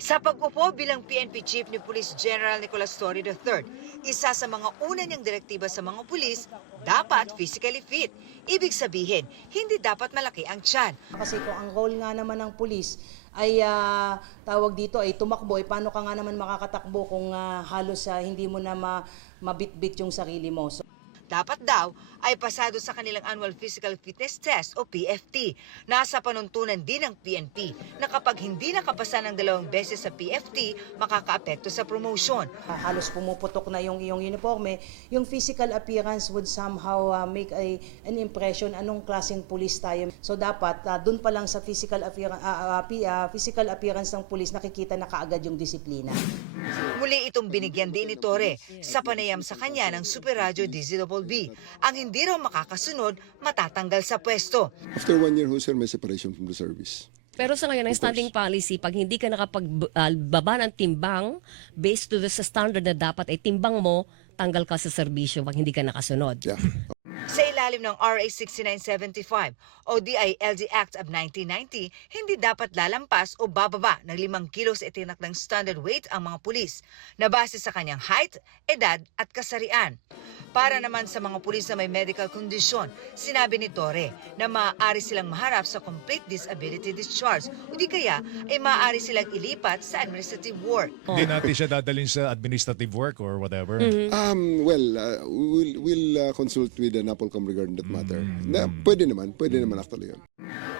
Sa pag-upo bilang PNP Chief ni Police General Nicolas Torre III, isa sa mga una niyang direktiba sa mga pulis, dapat physically fit. Ibig sabihin, hindi dapat malaki ang tiyan. Kasi kung ang role nga naman ng pulis ay tawag dito ay tumakbo, paano ka nga naman makakatakbo kung halos hindi mo na mabitbit yung sarili mo. Dapat daw ay pasado sa kanilang annual physical fitness test o PFT. Nasa panuntunan din ng PNP na kapag hindi nakapasa ng 2 beses sa PFT, makakaapekto sa promotion. Halos pumuputok na yung iyong uniforme, yung physical appearance would somehow make an impression anong klaseng pulis tayo. So dapat dun pa lang sa physical appearance ng pulis nakikita na kaagad yung disiplina. Muli itong binigyan din ni Torre sa panayam sa kanya ng Super Radio DZBB. Ang hindi raw makakasunod, matatanggal sa pwesto. After 1 year, sir, may separation from the service. Pero sa ngayon, ang standing policy, pag hindi ka nakapagbaba ng timbang, based to sa standard na dapat ay timbang mo, tanggal ka sa serbisyo pag hindi ka nakasunod. Yeah. Sa ilalim ng RA 6975 o DILG Act of 1990, hindi dapat lalampas o bababa ng 5 kilos itinakdang standard weight ang mga pulis na base sa kanyang height, edad at kasarian. Para naman sa mga pulis na may medical condition, sinabi ni Torre na maaari silang maharap sa complete disability discharge o di kaya ay maaari silang ilipat sa administrative work. Hindi natin siya dadalhin sa administrative work or whatever. We'll consult with the NAPOLCOM regarding that matter. Pwede naman actually yun.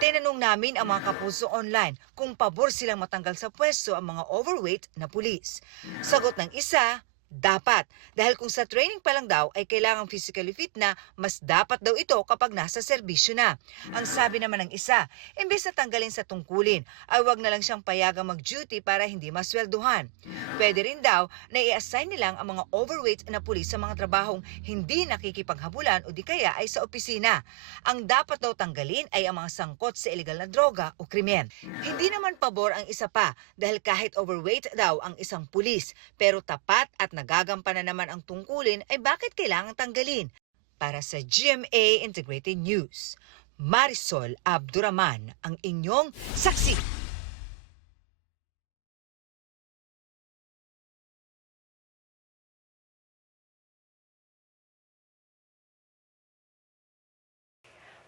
Tinanong namin ang mga kapuso online kung pabor silang matanggal sa pwesto ang mga overweight na pulis. Sagot ng isa, dapat. Dahil kung sa training pa lang daw ay kailangang physically fit na, mas dapat daw ito kapag nasa serbisyo na. Ang sabi naman ng isa, imbes na tanggalin sa tungkulin, ay wag na lang siyang payagang mag-duty para hindi maswelduhan. Pwede rin daw na i-assign nilang ang mga overweight na pulis sa mga trabahong hindi nakikipaghabulan o di kaya ay sa opisina. Ang dapat daw tanggalin ay ang mga sangkot sa illegal na droga o krimen. Hindi naman pabor ang isa pa dahil kahit overweight daw ang isang pulis, pero tapat at nagagampanan naman ang tungkulin ay bakit kailangang tanggalin? Para sa GMA Integrated News, Marisol Abduraman ang inyong saksi.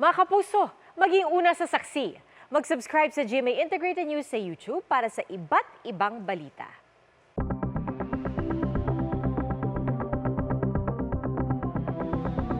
Mga kapuso, maging una sa saksi. Mag-subscribe sa GMA Integrated News sa YouTube para sa iba't ibang balita.